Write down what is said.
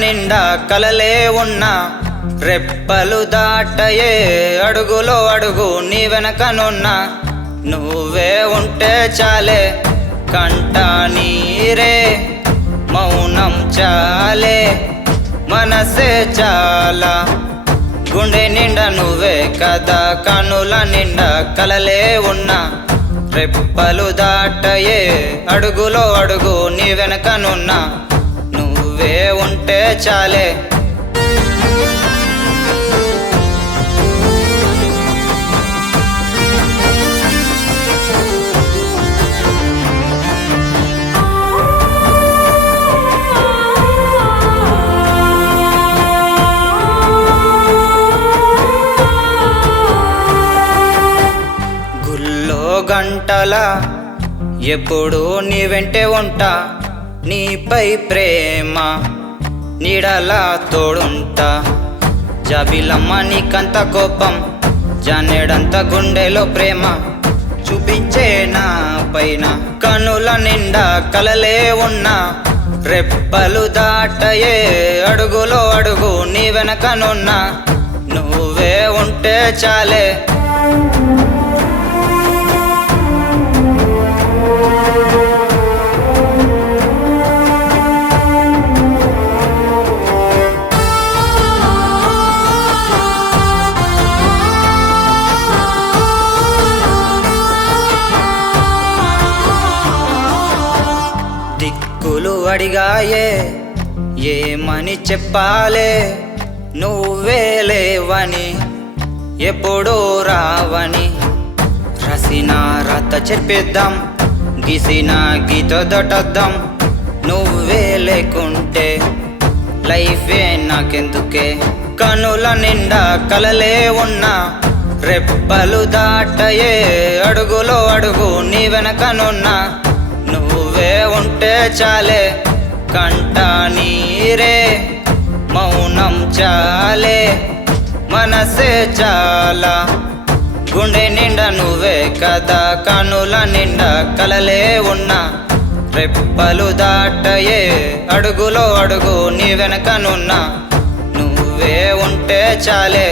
నిండా కలలే ఉన్నా రెప్పలు దాటయే అడుగులో అడుగు నీ వెనకనున్నా నువ్వే ఉంటే చాలే కంట నీరే మౌనం చాలే మనసే చాలా గుండె నిండా నువ్వే కదా కనుల నిండా కలలే ఉన్నా రెప్పలు దాటయే అడుగులో అడుగు నీ వెనకనున్నా నువ్వే ఉంటే చాలే గంటల ఎప్పుడు నీ వెంటే ఉంటా నీపై ప్రేమ నీడలా తోడుంటా జాబిలమ్మ నీకంత కోపం జానేడంత గుండెలో ప్రేమ చూపించే నా పైన కనుల నిండా కలలే ఉన్నా రెప్పలు దాటయే అడుగులో అడుగు నీ వెనకనున్నా నువ్వే ఉంటే చాలే దిక్కులు అడిగాయే ఏమని చెప్పాలే నువ్వే లేవని ఎప్పుడూ రావని రసిన రత చెప్పిద్దాం గీసిన గీత దొట్టద్దాం నువ్వే లేకుంటే లైఫే నాకెందుకే కనుల నిండా కలలే ఉన్నా రెప్పలు దాటయే అడుగులో అడుగు నీ వెనకనున్నా నువ్వే ఉంటే చాలే కంట నీరే మౌనం చాలే మనసే చాలా గుండె నిండా నువ్వే కదా కనుల నిండా కలలే ఉన్నా రెప్పలు దాటయే అడుగులో అడుగు నీ వెనకనున్నా నువ్వే ఉంటే చాలే